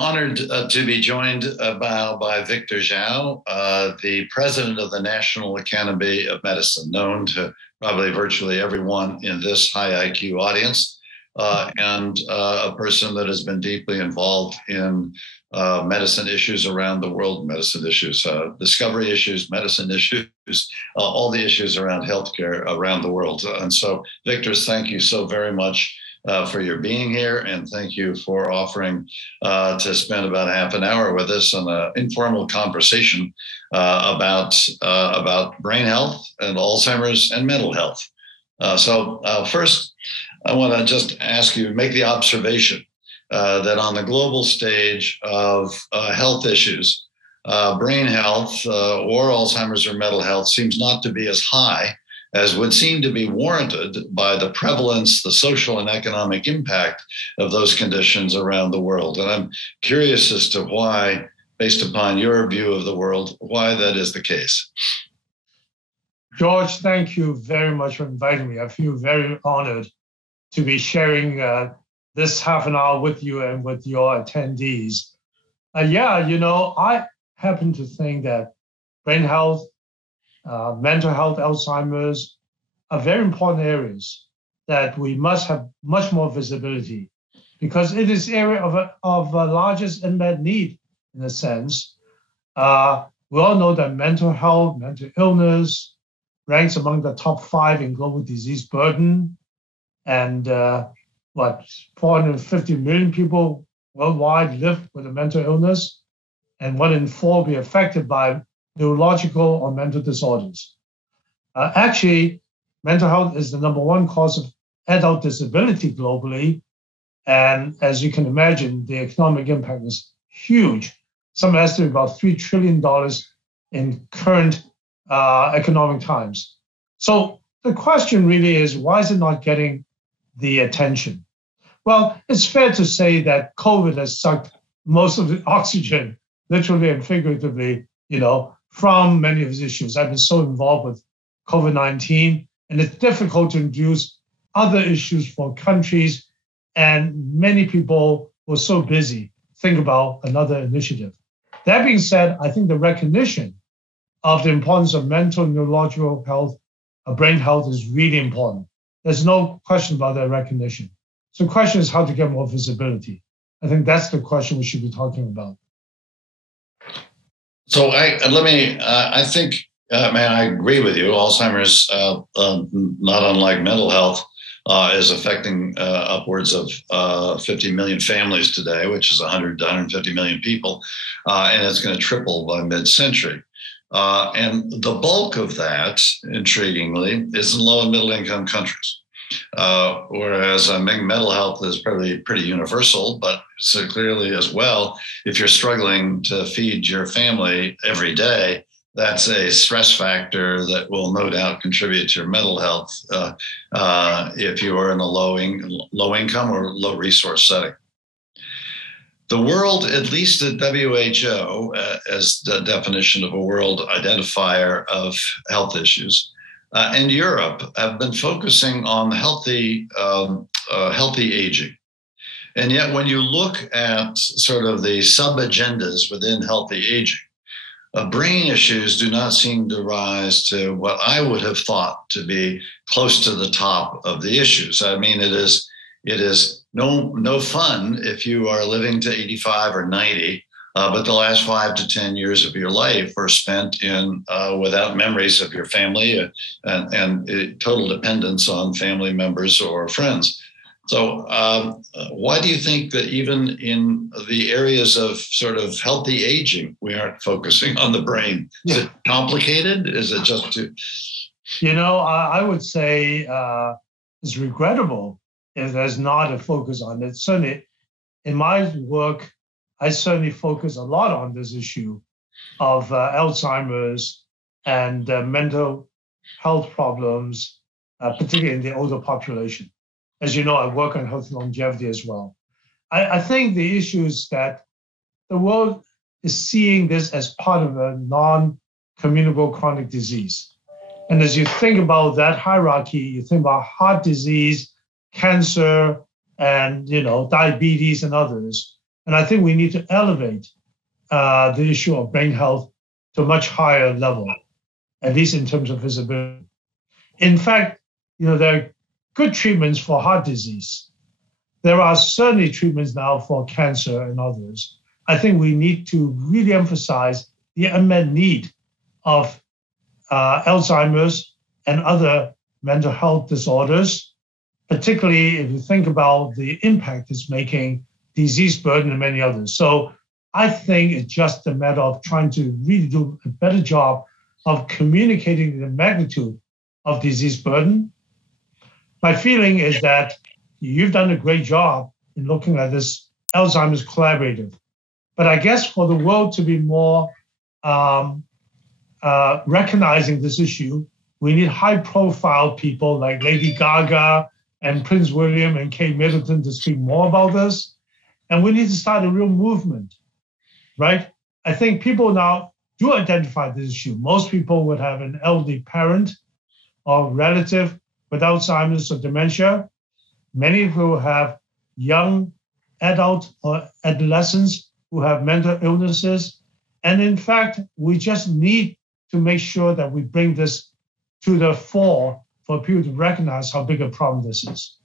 Honored to be joined by Victor Zhao, the president of the National Academy of Medicine, known to probably virtually everyone in this high IQ audience, and a person that has been deeply involved in medicine issues around the world, medicine issues, discovery issues, medicine issues, all the issues around healthcare around the world. And so, Victor, thank you so very much for your being here, and thank you for offering to spend about half an hour with us on an informal conversation about brain health and Alzheimer's and mental health. First, I want to just ask you, make the observation that on the global stage of health issues, brain health or Alzheimer's or mental health seems not to be as high as would seem to be warranted by the prevalence, the social and economic impact of those conditions around the world. And I'm curious as to why, based upon your view of the world, why that is the case. George, thank you very much for inviting me. I feel very honored to be sharing this half an hour with you and with your attendees. I happen to think that brain health, mental health, Alzheimer's are very important areas that we must have much more visibility, because it is area of largest unmet need in a sense. We all know that mental health, mental illness ranks among the top 5 in global disease burden, and 450 million people worldwide live with a mental illness, and 1 in 4 will be affected by neurological or mental disorders. Actually, mental health is the #1 cause of adult disability globally. And as you can imagine, the economic impact is huge. Some estimate about $3 trillion in current economic times. So the question really is, why is it not getting the attention? Well, it's fair to say that COVID has sucked most of the oxygen, literally and figuratively, from many of these issues. I've been so involved with COVID-19, and it's difficult to introduce other issues for countries, and many people were so busy think about another initiative. That being said, I think the recognition of the importance of mental, neurological health, brain health is really important. There's no question about that recognition. So the question is how to get more visibility. I think that's the question we should be talking about. So I think, I agree with you. Alzheimer's, not unlike mental health, is affecting upwards of 50 million families today, which is 100 to 150 million people, and it's going to triple by mid-century. And the bulk of that, intriguingly, is in low and middle income countries. Whereas mental health is probably pretty universal, but so clearly as well, if you're struggling to feed your family every day, that's a stress factor that will no doubt contribute to your mental health if you are in a low income or low resource setting. The world, at least at WHO, as the definition of a world identifier of health issues, and Europe have been focusing on healthy aging. And yet when you look at sort of the sub-agendas within healthy aging, brain issues do not seem to rise to what I would have thought to be close to the top of the issues. I mean, it is no fun if you are living to 85 or 90, but the last 5 to 10 years of your life are spent in without memories of your family and total dependence on family members or friends. So why do you think that even in the areas of sort of healthy aging, we aren't focusing on the brain? Is it complicated? Is it just too? I would say it's regrettable if there's not a focus on it. Certainly in my work, I certainly focus a lot on this issue of Alzheimer's and mental health problems, particularly in the older population. As you know, I work on health longevity as well. I think the issue is that the world is seeing this as part of a non-communicable chronic disease. And as you think about that hierarchy, you think about heart disease, cancer, and diabetes and others. And I think we need to elevate the issue of brain health to a much higher level, at least in terms of visibility. In fact, there are good treatments for heart disease. There are certainly treatments now for cancer and others. I think we need to really emphasize the unmet need of Alzheimer's and other mental health disorders, particularly if you think about the impact it's making, disease burden, and many others. So I think it's just a matter of trying to really do a better job of communicating the magnitude of disease burden. My feeling is that you've done a great job in looking at this Alzheimer's collaborative. But I guess for the world to be more recognizing this issue, we need high-profile people like Lady Gaga and Prince William and Kate Middleton to speak more about this. And we need to start a real movement, right? I think people now do identify this issue. Most people would have an elderly parent or relative with Alzheimer's or dementia. Many people have young adult or adolescents who have mental illnesses. And in fact, we just need to make sure that we bring this to the fore for people to recognize how big a problem this is.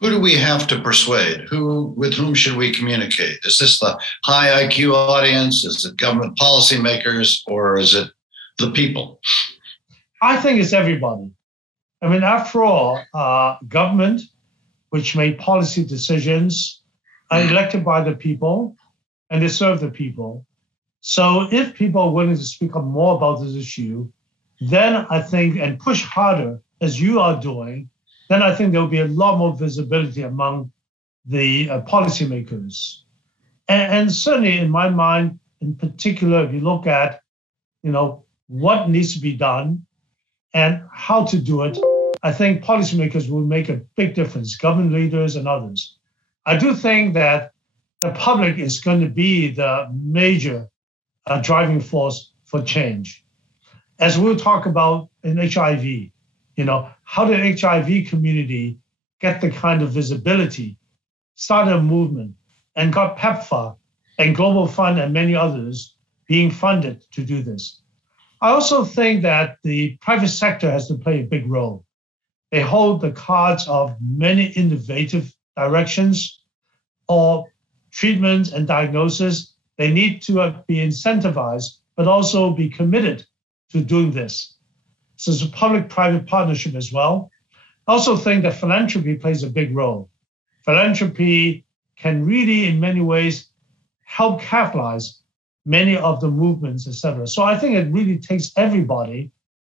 Who do we have to persuade? With whom should we communicate? Is this the high IQ audience? Is it government policymakers, or is it the people? I think it's everybody. I mean, after all, government, which made policy decisions, are elected by the people, and they serve the people. So if people are willing to speak up more about this issue, then I think, and push harder, as you are doing, then I think there will be a lot more visibility among the policymakers. And certainly in my mind, in particular, if you look at, what needs to be done and how to do it, I think policymakers will make a big difference, government leaders and others. I do think that the public is going to be the major driving force for change. As we'll talk about in HIV, how the HIV community get the kind of visibility, started a movement, and got PEPFAR and Global Fund and many others being funded to do this. I also think that the private sector has to play a big role. They hold the cards of many innovative directions or treatments and diagnosis. They need to be incentivized, but also be committed to doing this. So it's a public-private partnership as well. I also think that philanthropy plays a big role. Philanthropy can really, in many ways, help catalyze many of the movements, et cetera. So I think it really takes everybody,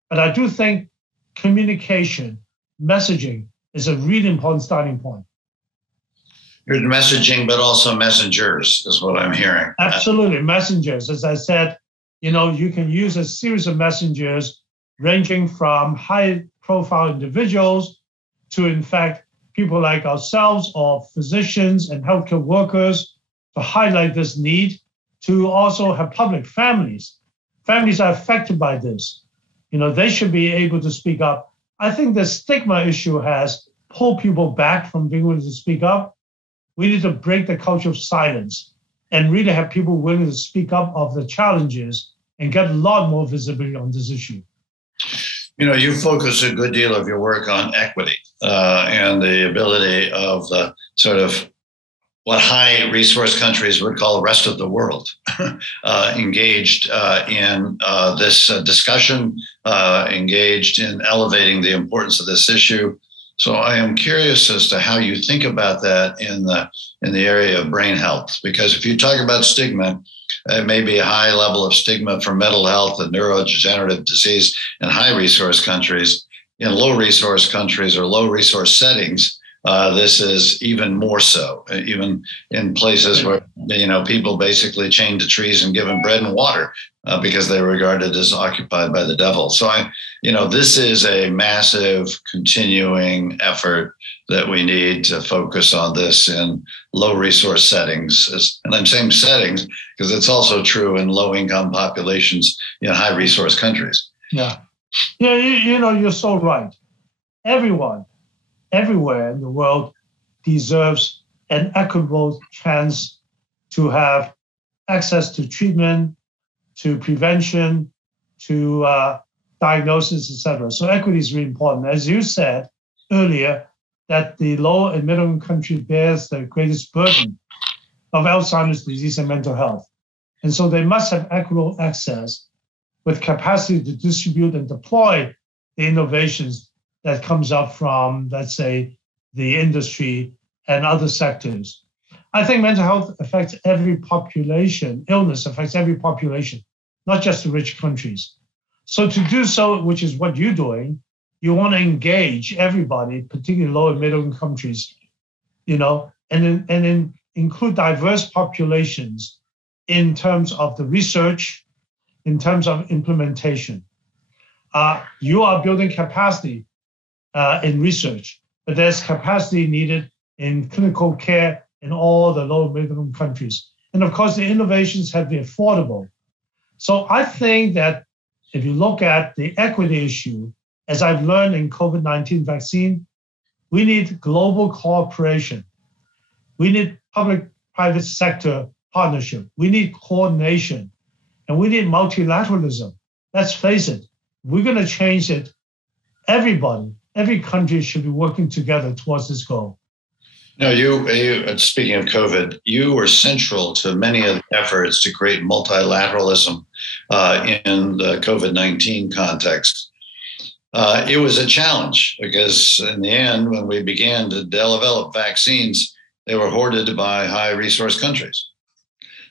but I do think communication, messaging is a really important starting point. You're messaging, but also messengers is what I'm hearing. Absolutely, messengers. As I said, you can use a series of messengers ranging from high-profile individuals to, in fact, people like ourselves or physicians and healthcare workers to highlight this need, to also have public families. Families are affected by this. They should be able to speak up. I think the stigma issue has pulled people back from being willing to speak up. We need to break the culture of silence and really have people willing to speak up of the challenges and get a lot more visibility on this issue. You focus a good deal of your work on equity and the ability of the sort of what high resource countries would call the rest of the world engaged in this discussion, engaged in elevating the importance of this issue. So I am curious as to how you think about that in the area of brain health, because if you talk about stigma, it may be a high level of stigma for mental health and neurodegenerative disease in high resource countries. In low resource countries or low resource settings, this is even more so, even in places where, people basically chained to trees and given bread and water because they were regarded as occupied by the devil. So this is a massive continuing effort that we need to focus on this in low resource settings. And I'm saying settings because it's also true in low income populations in high resource countries. Yeah. Yeah, you're so right. Everyone, everywhere in the world deserves an equitable chance to have access to treatment, to prevention, to diagnosis, etc. So equity is really important. As you said earlier, that the low and middle income country bears the greatest burden of Alzheimer's disease and mental health. And so they must have equitable access with capacity to distribute and deploy the innovations that comes up from, let's say, the industry and other sectors. I think mental health affects every population. Illness affects every population, not just the rich countries. So to do so, which is what you're doing, you want to engage everybody, particularly low and middle income countries, and then include diverse populations in terms of the research, in terms of implementation. You are building capacity in research, but there's capacity needed in clinical care in all the low and middle income countries. And of course, the innovations have to be affordable. So I think that if you look at the equity issue, as I've learned in COVID-19 vaccine, we need global cooperation. We need public-private sector partnership. We need coordination, and we need multilateralism. Let's face it, we're going to change it. Everybody, every country should be working together towards this goal. No, you speaking of COVID, you were central to many of the efforts to create multilateralism in the COVID-19 context. It was a challenge because in the end, when we began to develop vaccines, they were hoarded by high resource countries.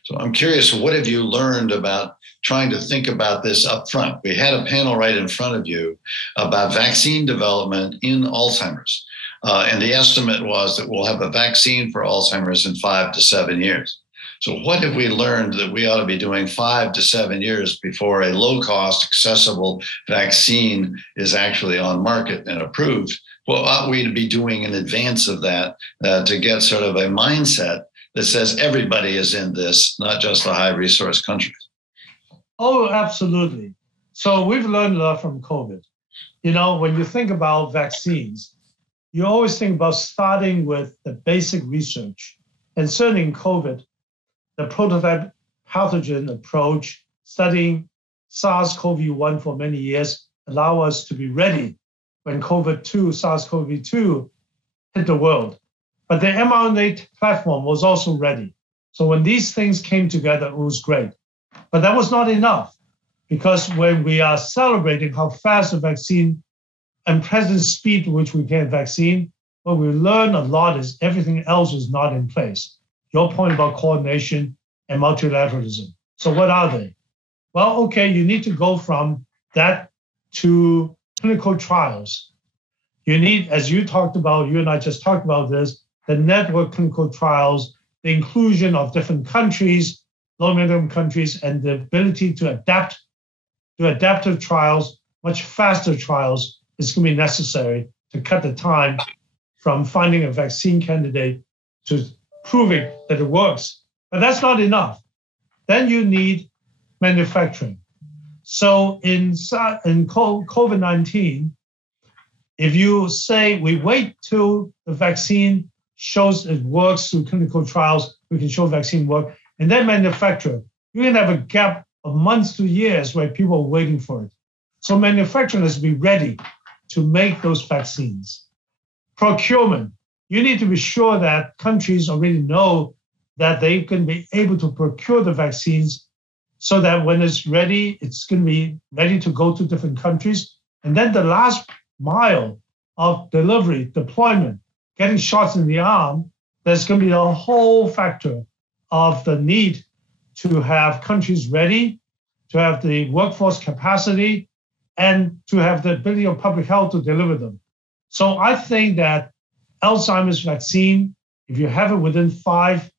So I'm curious, what have you learned about trying to think about this up front? We had a panel right in front of you about vaccine development in Alzheimer's. And the estimate was that we'll have a vaccine for Alzheimer's in 5 to 7 years. So what have we learned that we ought to be doing 5 to 7 years before a low-cost, accessible vaccine is actually on market and approved? What ought we to be doing in advance of that to get sort of a mindset that says everybody is in this, not just the high-resource countries? Oh, absolutely. So we've learned a lot from COVID. When you think about vaccines, you always think about starting with the basic research. And certainly in COVID, the prototype pathogen approach, studying SARS-CoV-1 for many years, allow us to be ready when SARS-CoV-2 hit the world. But the mRNA platform was also ready. So when these things came together, it was great. But that was not enough, because when we are celebrating how fast the vaccine and present speed to which we get vaccine, what we learn a lot is everything else is not in place. Your point about coordination and multilateralism. So what are they? Well, okay, you need to go from that to clinical trials. You need, as you talked about, you and I just talked about this, the network clinical trials, the inclusion of different countries, low and middle countries, and the ability to adapt to adaptive trials, much faster trials is going to be necessary to cut the time from finding a vaccine candidate to proving that it works. But that's not enough. Then you need manufacturing. So in COVID-19, if you say we wait till the vaccine shows it works through clinical trials, we can show vaccine work, and then manufacture, you're going to have a gap of months to years where people are waiting for it. So manufacturing has to be ready to make those vaccines. Procurement, you need to be sure that countries already know that they can be able to procure the vaccines so that when it's ready, it's going to be ready to go to different countries. And then the last mile of delivery, deployment, getting shots in the arm, there's going to be a whole factor of the need to have countries ready, to have the workforce capacity, and to have the ability of public health to deliver them. So I think that Alzheimer's vaccine, if you have it within 5,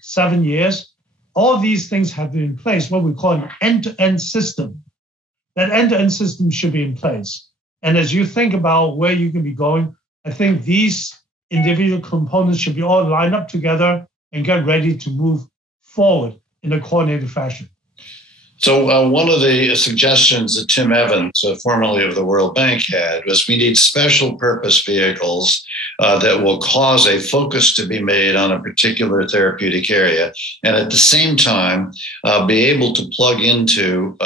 7 years, all these things have been in place, what we call an end-to-end system. That end-to-end system should be in place. And as you think about where you can be going, I think these individual components should be all lined up together and get ready to move forward in a coordinated fashion. So one of the suggestions that Tim Evans, formerly of the World Bank, had was we need special purpose vehicles that will cause a focus to be made on a particular therapeutic area, and at the same time be able to plug into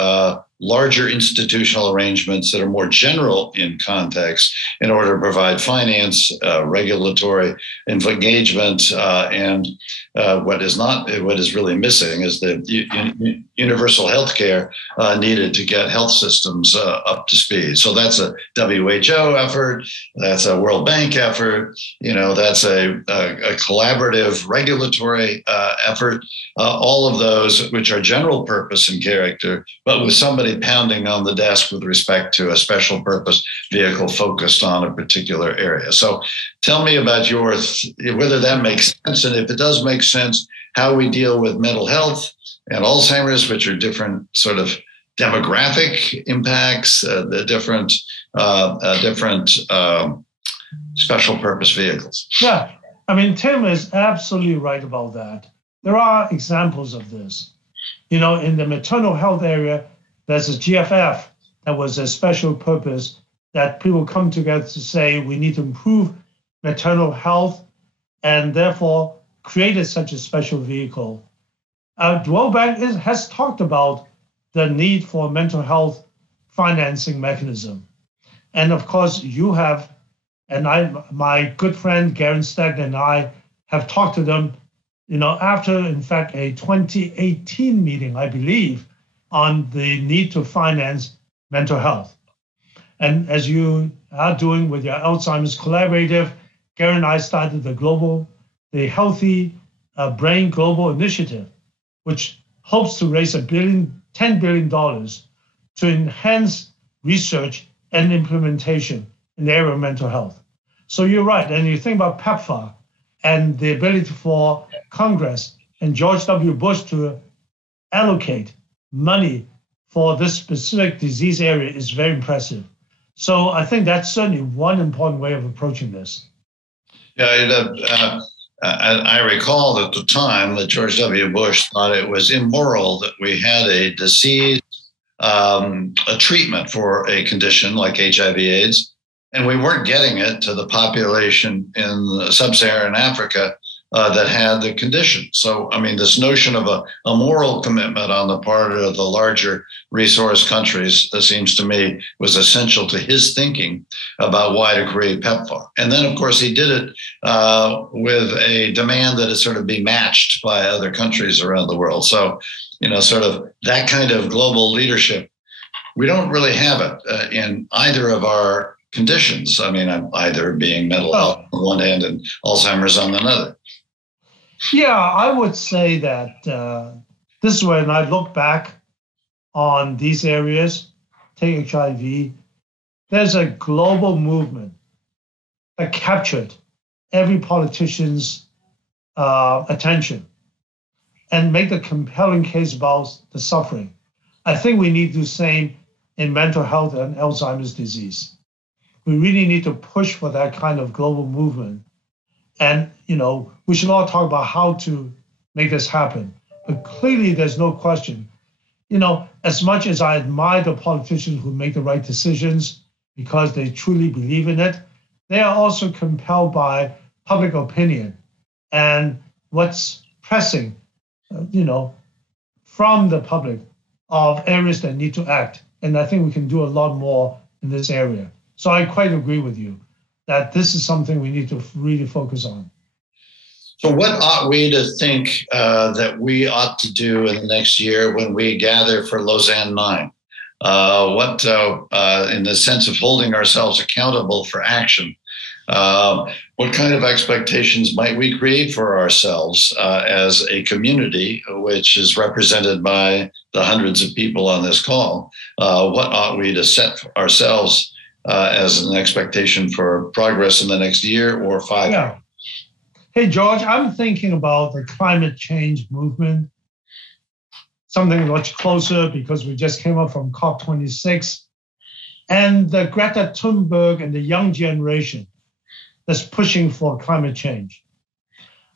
larger institutional arrangements that are more general in context in order to provide finance, regulatory engagement, and what is really missing is the universal health care needed to get health systems up to speed. So that's a WHO effort. That's a World Bank effort. That's a collaborative regulatory effort. All of those, which are general purpose in character, but with somebody pounding on the desk with respect to a special purpose vehicle focused on a particular area. So tell me about whether that makes sense, and if it does make sense, how we deal with mental health and Alzheimer's, which are different sort of demographic impacts, the different special purpose vehicles. Yeah, I mean, Tim is absolutely right about that. There are examples of this. In the maternal health area, there's a GFF that was a special purpose that people come together to say we need to improve maternal health and therefore created such a special vehicle. The World Bank has talked about the need for mental health financing mechanism. And of course, you have, and my good friend Garen Stagg and I have talked to them, after, in fact, a 2018 meeting, I believe, on the need to finance mental health. And as you are doing with your Alzheimer's Collaborative, Garen and I started the Healthy Brain Global Initiative, which hopes to raise $10 billion to enhance research and implementation in the area of mental health. So you're right. And you think about PEPFAR and the ability for Congress and George W. Bush to allocate money for this specific disease area is very impressive. So I think that's certainly one important way of approaching this. Yeah, I recall at the time that George W. Bush thought it was immoral that we had a disease, a treatment for a condition like HIV/AIDS, and we weren't getting it to the population in sub-Saharan Africa that had the condition. So, I mean, this notion of a moral commitment on the part of the larger resource countries, seems to me, was essential to his thinking about why to create PEPFAR. And then, of course, he did it with a demand that it sort of be matched by other countries around the world. So, sort of that kind of global leadership, we don't really have it in either of our conditions. I mean, either being mental health on one end and Alzheimer's on another. Yeah, I would say that this is when I look back on these areas, take HIV, there's a global movement that captured every politician's attention and make the compelling case about the suffering. I think we need to do the same in mental health and Alzheimer's disease. We really need to push for that kind of global movement. And, we should all talk about how to make this happen. But clearly, there's no question. As much as I admire the politicians who make the right decisions because they truly believe in it, they are also compelled by public opinion and what's pressing, from the public of areas that need to act. And I think we can do a lot more in this area. So I quite agree with you that this is something we need to really focus on. So what ought we to think that we ought to do in the next year when we gather for Lausanne 9? In the sense of holding ourselves accountable for action, what kind of expectations might we create for ourselves as a community, which is represented by the hundreds of people on this call? What ought we to set for ourselves as an expectation for progress in the next year or 5 years? Hey, George, I'm thinking about the climate change movement, something much closer because we just came up from COP26, and the Greta Thunberg and the young generation that's pushing for climate change.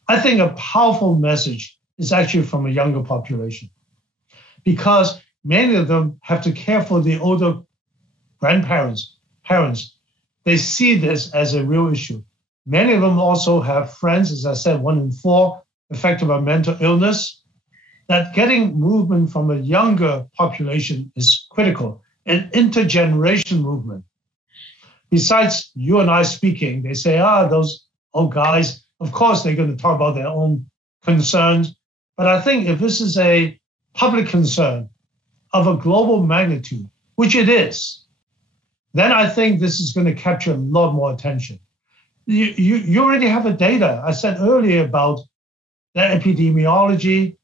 I think a powerful message is actually from a younger population, because many of them have to care for the older grandparents, parents. They see this as a real issue. Many of them also have friends, as I said, 1 in 4 affected by mental illness. That getting movement from a younger population is critical, an intergenerational movement. Besides you and I speaking, they say, those old guys, of course, they're going to talk about their own concerns. But I think if this is a public concern of a global magnitude, which it is, then I think this is going to capture a lot more attention. You already have the data. I said earlier about the epidemiology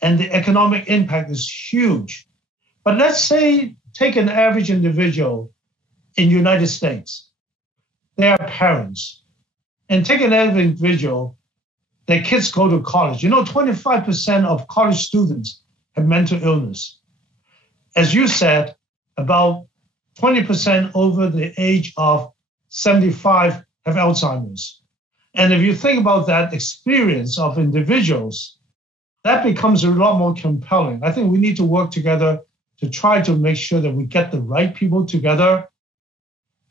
and the economic impact is huge. But let's say, take an average individual in the United States. They are parents. And take an average individual, their kids go to college. 25% of college students have mental illness. As you said, about 20% over the age of 75 have Alzheimer's. And if you think about that experience of individuals, that becomes a lot more compelling. I think we need to work together to try to make sure that we get the right people together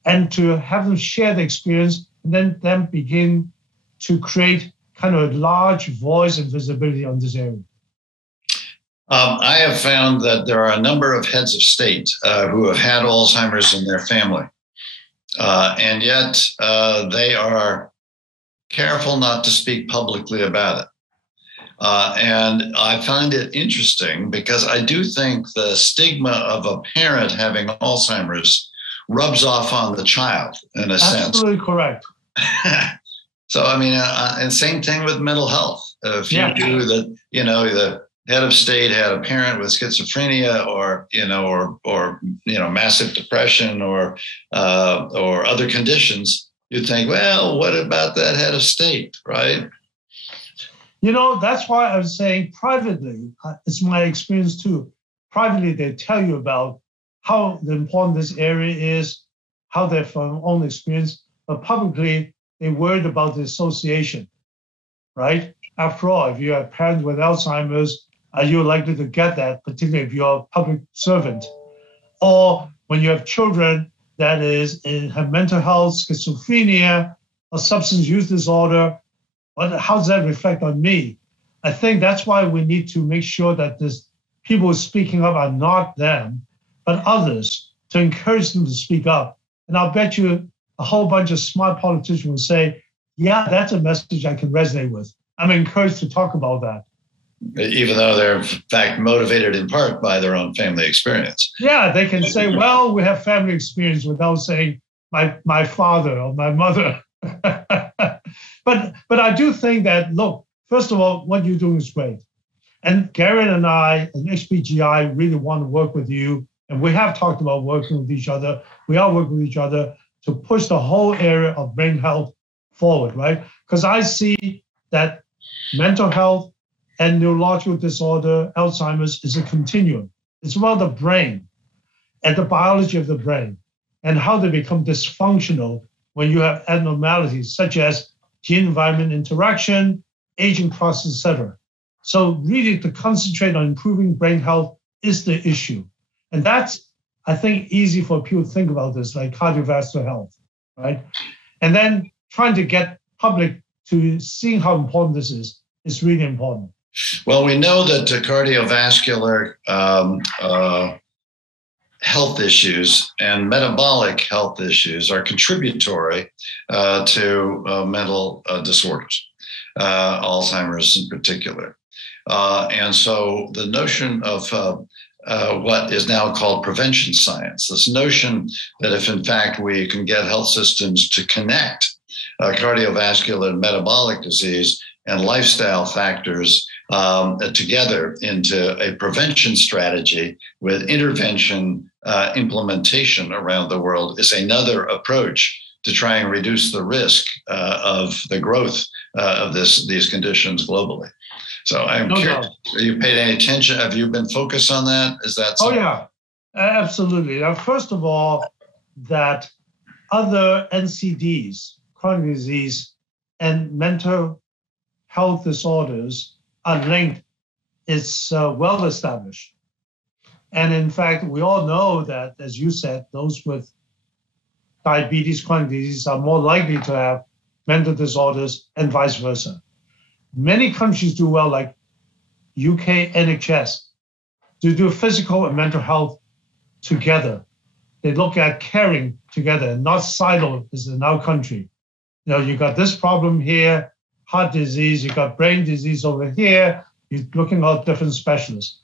and to have them share the experience and then begin to create kind of a large voice and visibility on this area. I have found that there are a number of heads of state who have had Alzheimer's in their family, and yet they are careful not to speak publicly about it. And I find it interesting because I do think the stigma of a parent having Alzheimer's rubs off on the child in a sense. Absolutely correct. So, I mean, and same thing with mental health. If you do that, the head of state had a parent with schizophrenia or massive depression or other conditions, you'd think, well, what about that head of state, right? That's why I was saying privately, it's my experience too. Privately, they tell you about how important this area is, how they're from own experience, but publicly, they're worried about the association, right? After all, if you have parents with Alzheimer's, are you likely to get that, particularly if you're a public servant? Or when you have children that have mental health, schizophrenia, or substance use disorder, how does that reflect on me? I think that's why we need to make sure that this people speaking up are not them, but others, to encourage them to speak up. And I'll bet you a whole bunch of smart politicians will say, yeah, that's a message I can resonate with. I'm encouraged to talk about that. Even though they're, in fact, motivated in part by their own family experience. Yeah, they can say, well, we have family experience without saying my father or my mother. But I do think that, look, first of all, what you're doing is great. And Garrett and I and HBGI really want to work with you. And we have talked about working with each other. We are working with each other to push the whole area of brain health forward, right? Because I see that mental health and neurological disorder, Alzheimer's, is a continuum. It's about the brain and the biology of the brain and how they become dysfunctional when you have abnormalities such as gene-environment interaction, aging process, etc. So really to concentrate on improving brain health is the issue. And that's, I think, easy for people to think about this, like cardiovascular health, right? And then trying to get public to seeing how important this is really important. Well, we know that cardiovascular health issues and metabolic health issues are contributory to mental disorders, Alzheimer's in particular. And so the notion of what is now called prevention science, this notion that if in fact we can get health systems to connect cardiovascular and metabolic disease and lifestyle factors together into a prevention strategy with intervention implementation around the world is another approach to try and reduce the risk of the growth of these conditions globally. So I'm curious, have you paid any attention? Have you been focused on that? Is that something? Oh, yeah, absolutely. Now, first of all, that other NCDs, chronic disease, and mental health disorders are linked is well established. And in fact, we all know that, as you said, those with diabetes, chronic disease are more likely to have mental disorders and vice versa. Many countries do well, like UK NHS, to do physical and mental health together. They look at caring together, not siloed as in our country. You know, you got this problem here, heart disease, you got brain disease over here, you're looking at different specialists.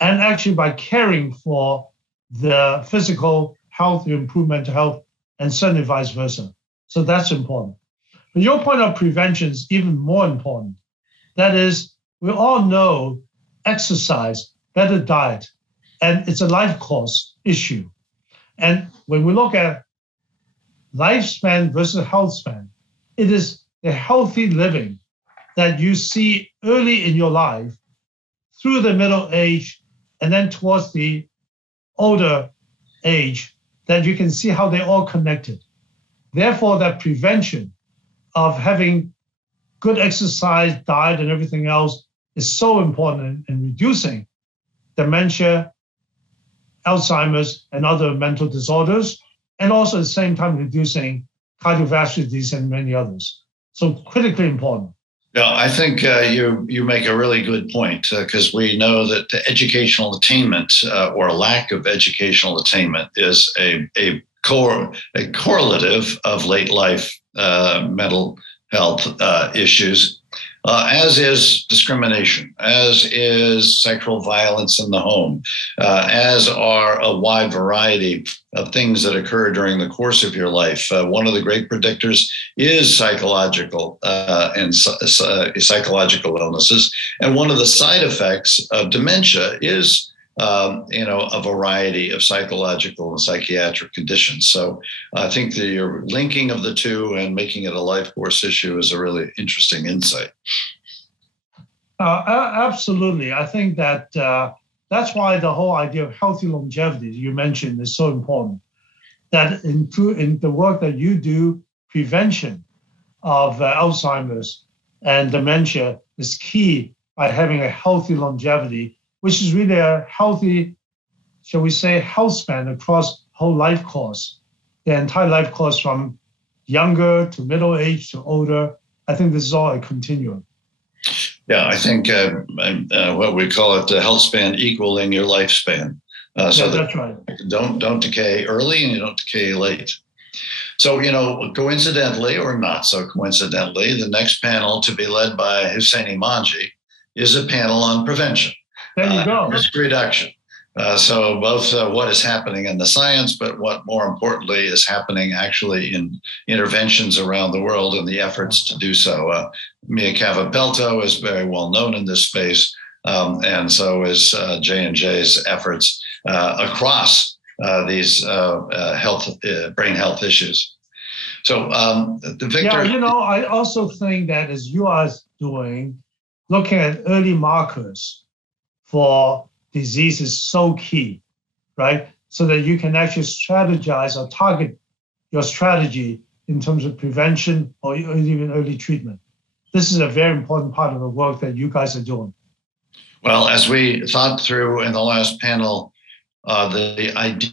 And actually by caring for the physical health, you improve mental health, and certainly vice versa. So that's important. But your point of prevention is even more important. That is, we all know exercise, better diet, and it's a life course issue. And when we look at lifespan versus health span, it is a healthy living that you see early in your life, through the middle age, and then towards the older age, that you can see how they're all connected. Therefore, that prevention of having good exercise, diet, and everything else is so important in reducing dementia, Alzheimer's, and other mental disorders, and also at the same time reducing cardiovascular disease and many others. So critically important. Yeah, I think you make a really good point, because we know that the educational attainment or lack of educational attainment is a correlative of late life mental health issues, as is discrimination, as is sexual violence in the home, as are a wide variety of things that occur during the course of your life. One of the great predictors is psychological and psychological illnesses, and one of the side effects of dementia is a variety of psychological and psychiatric conditions. So I think that your linking of the two and making it a life course issue is a really interesting insight. Absolutely. I think that that's why the whole idea of healthy longevity you mentioned is so important. That in the work that you do, prevention of Alzheimer's and dementia is key by having a healthy longevity, which is really a healthy, shall we say, health span across whole life course, the entire life course from younger to middle age to older. I think this is all a continuum. Yeah, I think what we call it, the health span equaling your lifespan. So that's right. Don't decay early and you don't decay late. So, coincidentally or not so coincidentally, the next panel to be led by Husseini Manji is a panel on prevention. There you go. Risk reduction. So both what is happening in the science, but what more importantly is happening actually in interventions around the world and the efforts to do so. Mia Cavapelto is very well known in this space, and so is J&J's efforts across these brain health issues. So, Victor. Yeah, I also think that as you are doing, looking at early markers for disease is so key, right? So that you can actually strategize or target your strategy in terms of prevention or even early treatment. This is a very important part of the work that you guys are doing. Well, as we thought through in the last panel, the idea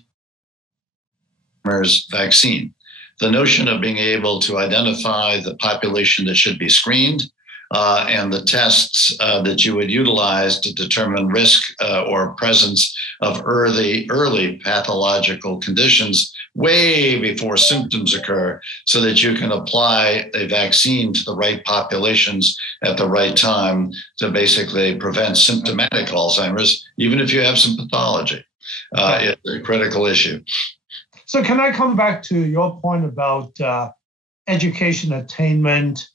of vaccine, the notion of being able to identify the population that should be screened, and the tests that you would utilize to determine risk or presence of early pathological conditions way before symptoms occur, so that you can apply a vaccine to the right populations at the right time to basically prevent symptomatic Alzheimer's, even if you have some pathology. It's a critical issue. So can I come back to your point about education attainment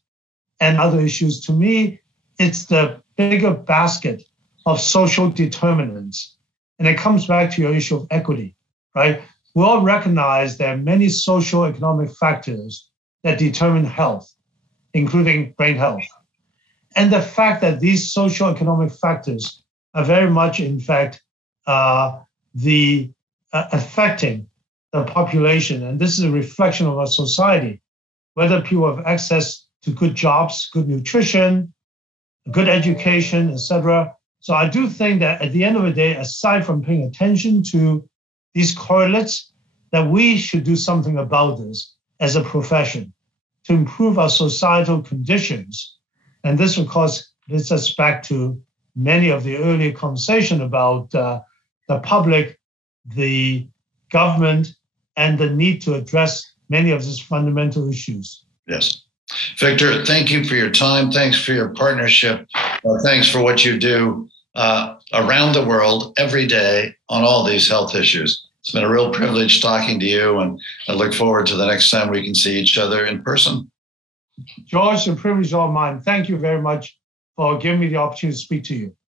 and other issues? To me, it's the bigger basket of social determinants. And it comes back to your issue of equity, right? We all recognize there are many social economic factors that determine health, including brain health. And the fact that these social economic factors are very much, in fact, affecting the population. And this is a reflection of our society, whether people have access to good jobs, good nutrition, good education, etc. So I do think that at the end of the day, aside from paying attention to these correlates, that we should do something about this as a profession to improve our societal conditions. And this, of course, leads us back to many of the earlier conversation about the public, the government, and the need to address many of these fundamental issues. Yes. Victor, thank you for your time. Thanks for your partnership. Thanks for what you do around the world every day on all these health issues. It's been a real privilege talking to you, and I look forward to the next time we can see each other in person. George, the privilege is all mine. Thank you very much for giving me the opportunity to speak to you.